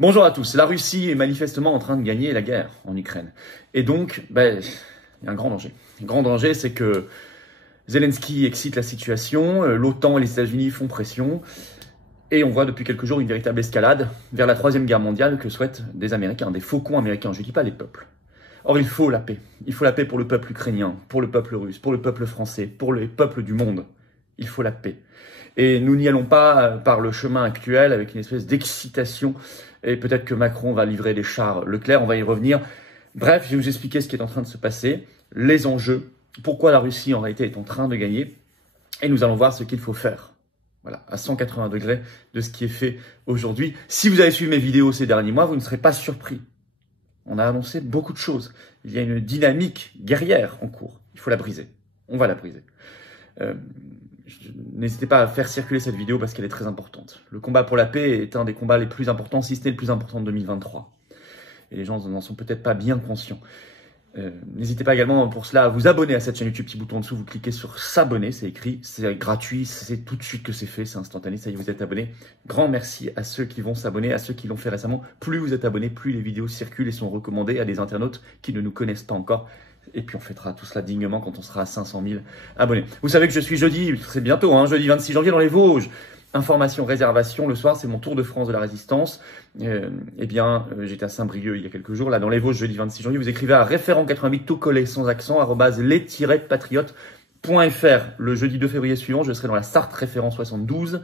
Bonjour à tous. La Russie est manifestement en train de gagner la guerre en Ukraine. Et donc, il y a un grand danger. Le grand danger, c'est que Zelensky excite la situation, l'OTAN et les États-Unis font pression, et on voit depuis quelques jours une véritable escalade vers la troisième guerre mondiale que souhaitent des Américains, des faucons américains. Je ne dis pas les peuples. Or, il faut la paix. Il faut la paix pour le peuple ukrainien, pour le peuple russe, pour le peuple français, pour les peuples du monde. Il faut la paix. Et nous n'y allons pas par le chemin actuel avec une espèce d'excitation. Et peut-être que Macron va livrer des chars Leclerc, on va y revenir. Bref, je vais vous expliquer ce qui est en train de se passer, les enjeux, pourquoi la Russie en réalité est en train de gagner. Et nous allons voir ce qu'il faut faire. Voilà, à 180 degrés de ce qui est fait aujourd'hui. Si vous avez suivi mes vidéos ces derniers mois, vous ne serez pas surpris. On a annoncé beaucoup de choses. Il y a une dynamique guerrière en cours. Il faut la briser. On va la briser. N'hésitez pas à faire circuler cette vidéo parce qu'elle est très importante. Le combat pour la paix est un des combats les plus importants, si ce n'est le plus important de 2023. Et les gens n'en sont peut-être pas bien conscients. N'hésitez pas également pour cela à vous abonner à cette chaîne YouTube, petit bouton en dessous, vous cliquez sur s'abonner, c'est écrit, c'est gratuit, c'est tout de suite que c'est fait, c'est instantané, ça y est, vous êtes abonné. Grand merci à ceux qui vont s'abonner, à ceux qui l'ont fait récemment. Plus vous êtes abonnés, plus les vidéos circulent et sont recommandées à des internautes qui ne nous connaissent pas encore. Et puis on fêtera tout cela dignement quand on sera à 500 000 abonnés. Vous savez que je suis jeudi, c'est bientôt, jeudi 26 janvier dans les Vosges. Information, réservation, le soir, c'est mon tour de France de la résistance. J'étais à Saint-Brieuc il y a quelques jours, là dans les Vosges, jeudi 26 janvier. Vous écrivez à référent 88, tout collé, sans accent, @les-patriotes.fr. Le jeudi 2 février suivant, je serai dans la Sarthe, référent 72,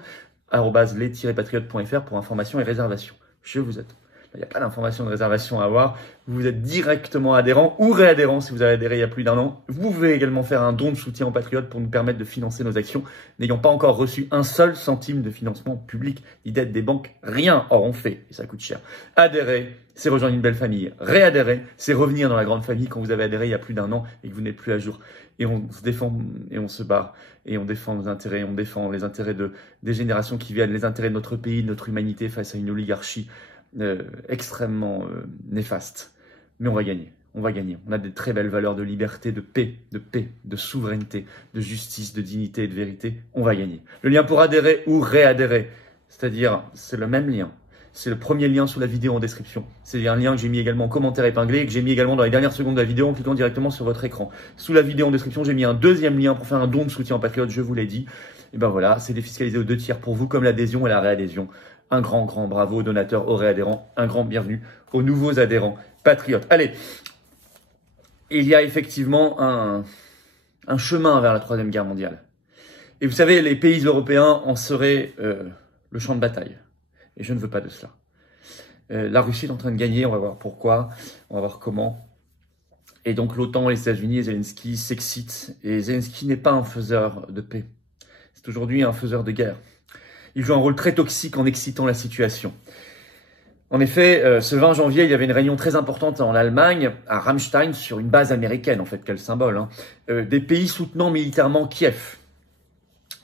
@les-patriotes.fr pour information et réservation. Je vous attends. Il n'y a pas d'information de réservation à avoir. Vous êtes directement adhérent ou réadhérent si vous avez adhéré il y a plus d'un an. Vous pouvez également faire un don de soutien aux patriotes pour nous permettre de financer nos actions, n'ayant pas encore reçu un seul centime de financement public, ni d'aide des banques, rien. Or, on fait, et ça coûte cher. Adhérer, c'est rejoindre une belle famille. Réadhérer, c'est revenir dans la grande famille quand vous avez adhéré il y a plus d'un an et que vous n'êtes plus à jour. Et on se défend, et on se bat, et on défend nos intérêts, on défend les intérêts des générations qui viennent, les intérêts de notre pays, de notre humanité face à une oligarchie extrêmement néfaste. Mais on va gagner. On va gagner. On a des très belles valeurs de liberté, de paix, de souveraineté, de justice, de dignité et de vérité. On va gagner. Le lien pour adhérer ou réadhérer, c'est-à-dire, c'est le même lien. C'est le premier lien sous la vidéo en description. C'est un lien que j'ai mis également en commentaire épinglé et que j'ai mis également dans les dernières secondes de la vidéo en cliquant directement sur votre écran. Sous la vidéo en description, j'ai mis un deuxième lien pour faire un don de soutien aux patriotes, je vous l'ai dit. Et ben voilà, c'est défiscalisé aux 2 tiers pour vous, comme l'adhésion et la réadhésion. Un grand bravo aux donateurs, aux réadhérents. Un grand bienvenue aux nouveaux adhérents patriotes. Allez, il y a effectivement un chemin vers la troisième guerre mondiale. Et vous savez, les pays européens en seraient le champ de bataille. Et je ne veux pas de cela. La Russie est en train de gagner, on va voir pourquoi, on va voir comment. Et donc l'OTAN, les États-Unis et Zelensky s'excitent. Et Zelensky n'est pas un faiseur de paix. C'est aujourd'hui un faiseur de guerre. Il joue un rôle très toxique en excitant la situation. En effet, ce 20 janvier, il y avait une réunion très importante en Allemagne, à Ramstein, sur une base américaine, en fait, quel symbole, des pays soutenant militairement Kiev.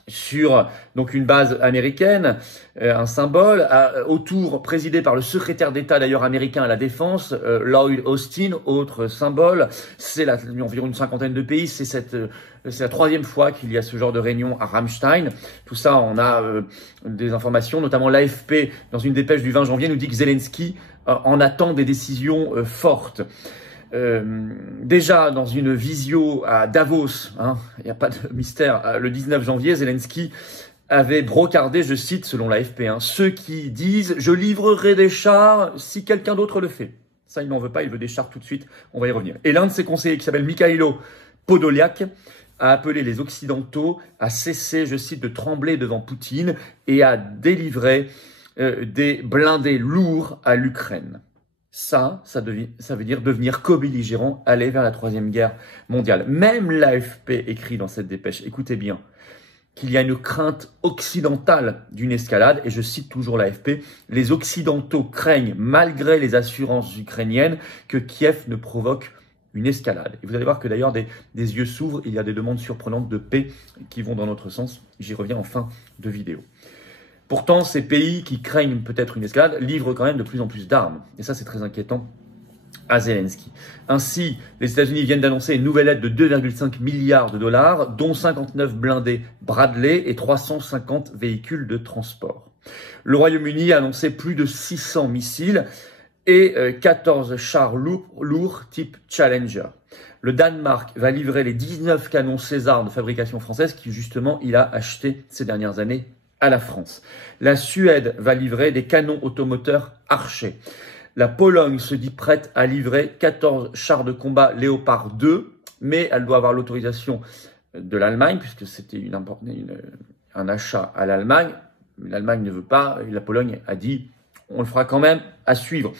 Sur donc une base américaine, un symbole, autour présidé par le secrétaire d'État d'ailleurs américain à la défense, Lloyd Austin, autre symbole. C'est environ une cinquantaine de pays. C'est la troisième fois qu'il y a ce genre de réunion à Ramstein. Tout ça, on a des informations, notamment l'AFP, dans une dépêche du 20 janvier, nous dit que Zelensky en attend des décisions fortes. Déjà dans une visio à Davos, il n'y a pas de mystère, le 19 janvier, Zelensky avait brocardé, je cite selon l'AFP, ceux qui disent « je livrerai des chars si quelqu'un d'autre le fait ». Ça, il n'en veut pas, il veut des chars tout de suite, on va y revenir. Et l'un de ses conseillers, qui s'appelle Mikhailo Podolyak, a appelé les Occidentaux à cesser, je cite, de trembler devant Poutine et à délivrer des blindés lourds à l'Ukraine. Ça veut dire devenir co-belligérant, aller vers la troisième guerre mondiale. Même l'AFP écrit dans cette dépêche, écoutez bien, qu'il y a une crainte occidentale d'une escalade, et je cite toujours l'AFP, les Occidentaux craignent, malgré les assurances ukrainiennes, que Kiev ne provoque une escalade. Et vous allez voir que d'ailleurs des yeux s'ouvrent, il y a des demandes surprenantes de paix qui vont dans notre sens. J'y reviens en fin de vidéo. Pourtant, ces pays qui craignent peut-être une escalade livrent quand même de plus en plus d'armes. Et ça, c'est très inquiétant à Zelensky. Ainsi, les États-Unis viennent d'annoncer une nouvelle aide de 2,5 milliards $, dont 59 blindés Bradley et 350 véhicules de transport. Le Royaume-Uni a annoncé plus de 600 missiles et 14 chars lourds type Challenger. Le Danemark va livrer les 19 canons César de fabrication française qui justement il a acheté ces dernières années à la France. La Suède va livrer des canons automoteurs Archer. La Pologne se dit prête à livrer 14 chars de combat Léopard 2, mais elle doit avoir l'autorisation de l'Allemagne, puisque c'était un achat à l'Allemagne. L'Allemagne ne veut pas, et la Pologne a dit on le fera quand même, à suivre.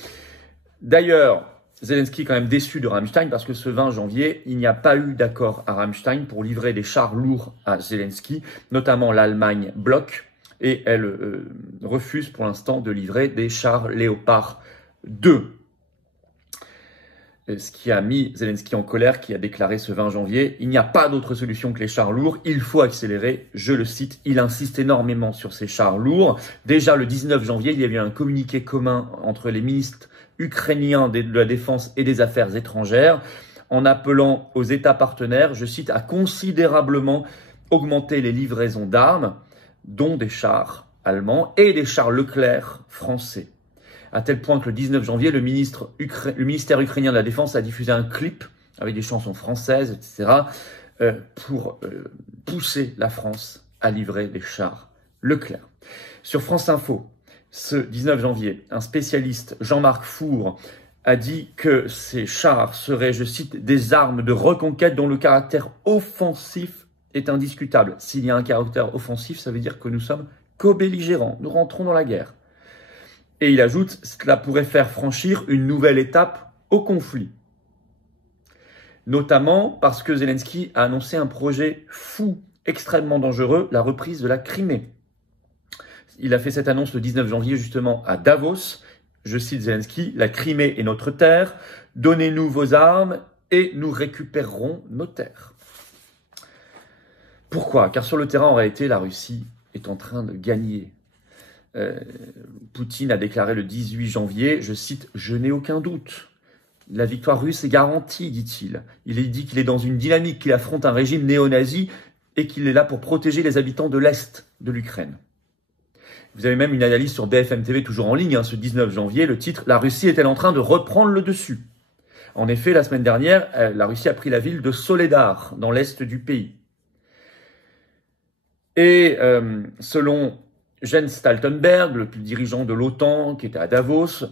D'ailleurs, Zelensky est quand même déçu de Ramstein, parce que ce 20 janvier, il n'y a pas eu d'accord à Ramstein pour livrer des chars lourds à Zelensky, notamment l'Allemagne bloque, et elle refuse pour l'instant de livrer des chars Léopard 2. Ce qui a mis Zelensky en colère, qui a déclaré ce 20 janvier « Il n'y a pas d'autre solution que les chars lourds, il faut accélérer ». Je le cite, il insiste énormément sur ces chars lourds. Déjà le 19 janvier, il y a eu un communiqué commun entre les ministres ukrainiens de la Défense et des Affaires étrangères, en appelant aux États partenaires, je cite, à considérablement augmenter les livraisons d'armes, dont des chars allemands et des chars Leclerc français. À tel point que le 19 janvier, le ministère ukrainien de la Défense a diffusé un clip avec des chansons françaises, etc., pour pousser la France à livrer des chars Leclerc. Sur France Info, ce 19 janvier, un spécialiste, Jean-Marc Four, a dit que ces chars seraient, je cite, des armes de reconquête dont le caractère offensif est indiscutable. S'il y a un caractère offensif, ça veut dire que nous sommes co-belligérants, nous rentrons dans la guerre. Et il ajoute, cela pourrait faire franchir une nouvelle étape au conflit. Notamment parce que Zelensky a annoncé un projet fou, extrêmement dangereux, la reprise de la Crimée. Il a fait cette annonce le 19 janvier justement à Davos. Je cite Zelensky, « La Crimée est notre terre, donnez-nous vos armes et nous récupérerons nos terres. » Pourquoi? Car sur le terrain, en réalité, la Russie est en train de gagner. Poutine a déclaré le 18 janvier, je cite, « Je n'ai aucun doute. La victoire russe est garantie, dit-il. Il dit qu'il est dans une dynamique, qu'il affronte un régime néo-nazi et qu'il est là pour protéger les habitants de l'Est de l'Ukraine. » Vous avez même une analyse sur BFM TV, toujours en ligne, ce 19 janvier, le titre « La Russie est-elle en train de reprendre le dessus ?» En effet, la semaine dernière, la Russie a pris la ville de Soledar, dans l'Est du pays. Et selon Jens Stoltenberg, le dirigeant de l'OTAN qui était à Davos,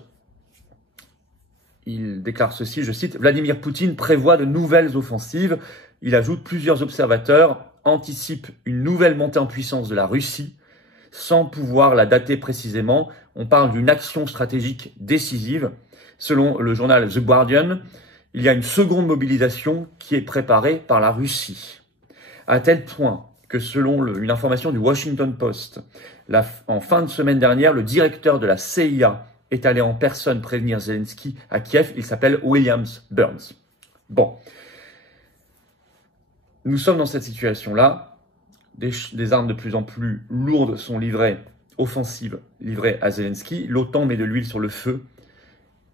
il déclare ceci, je cite, « Vladimir Poutine prévoit de nouvelles offensives. » Il ajoute « Plusieurs observateurs anticipent une nouvelle montée en puissance de la Russie, sans pouvoir la dater précisément. On parle d'une action stratégique décisive. » Selon le journal The Guardian, il y a une seconde mobilisation qui est préparée par la Russie. À tel point que selon une information du Washington Post, en fin de semaine dernière, le directeur de la CIA est allé en personne prévenir Zelensky à Kiev. Il s'appelle Williams Burns. Bon. Nous sommes dans cette situation-là. Des armes de plus en plus lourdes sont livrées, offensives, livrées à Zelensky. L'OTAN met de l'huile sur le feu.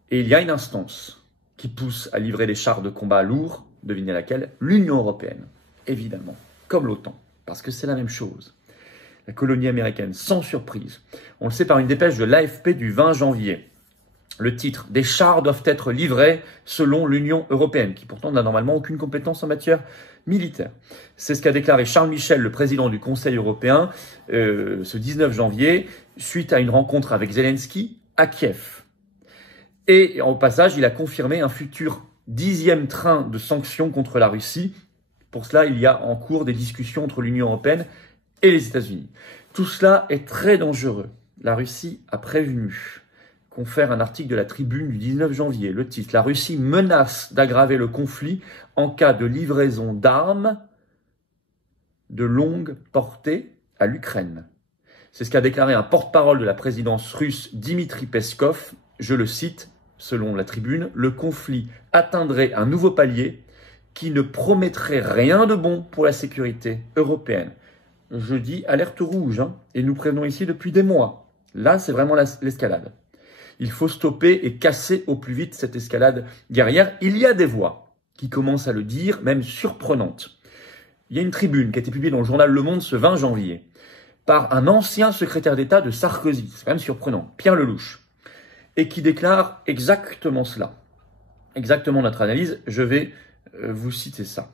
Et il y a une instance qui pousse à livrer des chars de combat lourds. Devinez laquelle? L'Union européenne, évidemment, comme l'OTAN, parce que c'est la même chose. La colonie américaine, sans surprise. On le sait par une dépêche de l'AFP du 20 janvier. Le titre « Des chars doivent être livrés selon l'Union européenne », qui pourtant n'a normalement aucune compétence en matière militaire. C'est ce qu'a déclaré Charles Michel, le président du Conseil européen, ce 19 janvier, suite à une rencontre avec Zelensky à Kiev. Et au passage, il a confirmé un futur 10e train de sanctions contre la Russie. Pour cela, il y a en cours des discussions entre l'Union européenne et les États-Unis. Tout cela est très dangereux. La Russie a prévenu. Confère un article de la Tribune du 19 janvier. Le titre « La Russie menace d'aggraver le conflit en cas de livraison d'armes de longue portée à l'Ukraine ». C'est ce qu'a déclaré un porte-parole de la présidence russe, Dmitri Peskov. Je le cite, selon la Tribune, « Le conflit atteindrait un nouveau palier qui ne promettrait rien de bon pour la sécurité européenne ». Je dis alerte rouge, et nous prévenons ici depuis des mois. Là, c'est vraiment l'escalade. Il faut stopper et casser au plus vite cette escalade guerrière. Il y a des voix qui commencent à le dire, même surprenantes. Il y a une tribune qui a été publiée dans le journal Le Monde ce 20 janvier par un ancien secrétaire d'État de Sarkozy, c'est quand même surprenant, Pierre Lellouche, et qui déclare exactement cela. Exactement notre analyse, je vais vous citer ça.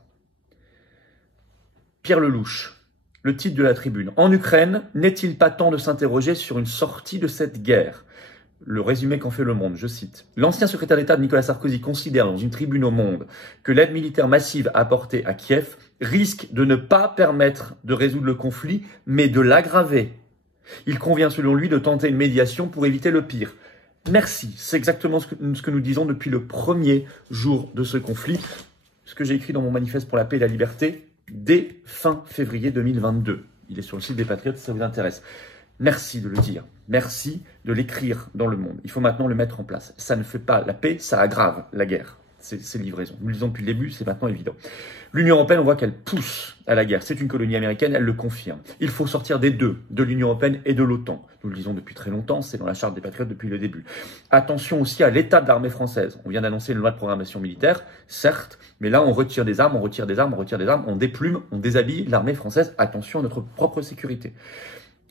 Pierre Lellouche, le titre de la tribune. En Ukraine, n'est-il pas temps de s'interroger sur une sortie de cette guerre? Le résumé qu'en fait Le Monde, je cite. L'ancien secrétaire d'État de Nicolas Sarkozy considère dans une tribune au Monde que l'aide militaire massive apportée à Kiev risque de ne pas permettre de résoudre le conflit, mais de l'aggraver. Il convient selon lui de tenter une médiation pour éviter le pire. Merci, c'est exactement ce que nous disons depuis le premier jour de ce conflit, ce que j'ai écrit dans mon manifeste pour la paix et la liberté dès fin février 2022. Il est sur le site des Patriotes si ça vous intéresse. Merci de le dire, merci de l'écrire dans Le Monde. Il faut maintenant le mettre en place. Ça ne fait pas la paix, ça aggrave la guerre. C'est livraison. Nous le disons depuis le début, c'est maintenant évident. L'Union européenne, on voit qu'elle pousse à la guerre. C'est une colonie américaine, elle le confirme. Il faut sortir des deux, de l'Union européenne et de l'OTAN. Nous le disons depuis très longtemps, c'est dans la charte des Patriotes depuis le début. Attention aussi à l'état de l'armée française. On vient d'annoncer une loi de programmation militaire, certes, mais là on retire des armes, on retire des armes, on retire des armes, on déplume, on déshabille l'armée française. Attention à notre propre sécurité.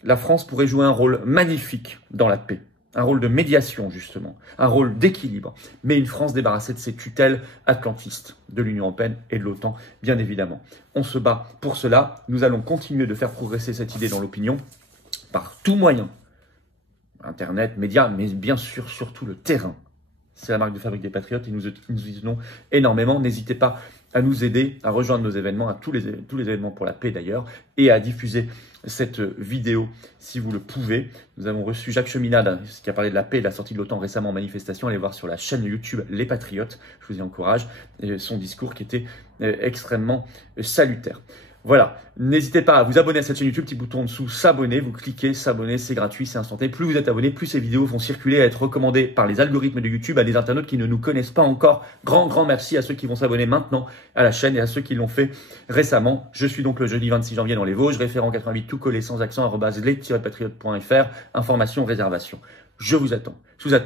La France pourrait jouer un rôle magnifique dans la paix. Un rôle de médiation, justement, un rôle d'équilibre, mais une France débarrassée de ses tutelles atlantistes, de l'Union européenne et de l'OTAN, bien évidemment. On se bat pour cela, nous allons continuer de faire progresser cette idée dans l'opinion, par tout moyen, Internet, médias, mais bien sûr, surtout le terrain. C'est la marque de fabrique des Patriotes et nous y tenons énormément. N'hésitez pas à nous aider, à rejoindre nos événements, à tous les événements pour la paix d'ailleurs, et à diffuser cette vidéo si vous le pouvez. Nous avons reçu Jacques Cheminade, qui a parlé de la paix et de la sortie de l'OTAN récemment en manifestation. Allez voir sur la chaîne YouTube Les Patriotes, je vous y encourage, son discours qui était extrêmement salutaire. Voilà, n'hésitez pas à vous abonner à cette chaîne YouTube, petit bouton en dessous, s'abonner, vous cliquez, s'abonner, c'est gratuit, c'est instantané. Plus vous êtes abonné, plus ces vidéos vont circuler, être recommandées par les algorithmes de YouTube à des internautes qui ne nous connaissent pas encore. Grand merci à ceux qui vont s'abonner maintenant à la chaîne et à ceux qui l'ont fait récemment. Je suis donc le jeudi 26 janvier dans les Vosges, référent 88 tout collé sans accent, @les-patriotes.fr, information, réservation. Je vous attends.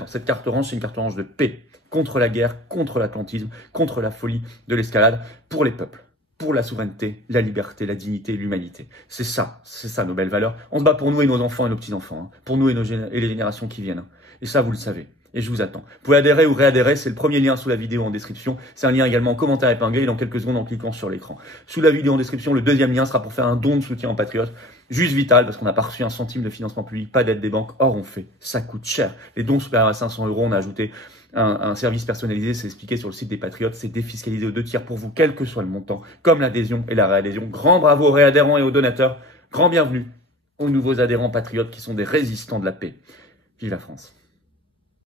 Cette carte orange, c'est une carte orange de paix contre la guerre, contre l'atlantisme, contre la folie de l'escalade, pour les peuples. Pour la souveraineté, la liberté, la dignité, l'humanité. C'est ça nos belles valeurs. On se bat pour nous et nos enfants et nos petits-enfants, pour nous et les générations qui viennent. Et ça, vous le savez. Et je vous attends. Vous pouvez adhérer ou réadhérer, c'est le premier lien sous la vidéo en description. C'est un lien également en commentaire épinglé dans quelques secondes en cliquant sur l'écran. Sous la vidéo en description, le deuxième lien sera pour faire un don de soutien aux patriotes. Juste vital, parce qu'on n'a pas reçu un centime de financement public, pas d'aide des banques. Or, on fait. Ça coûte cher. Les dons supérieurs à 500 €, on a ajouté un service personnalisé, c'est expliqué sur le site des Patriotes, c'est défiscalisé aux 2 tiers pour vous, quel que soit le montant, comme l'adhésion et la réadhésion. Grand bravo aux réadhérents et aux donateurs. Grand bienvenue aux nouveaux adhérents patriotes qui sont des résistants de la paix. Vive la France.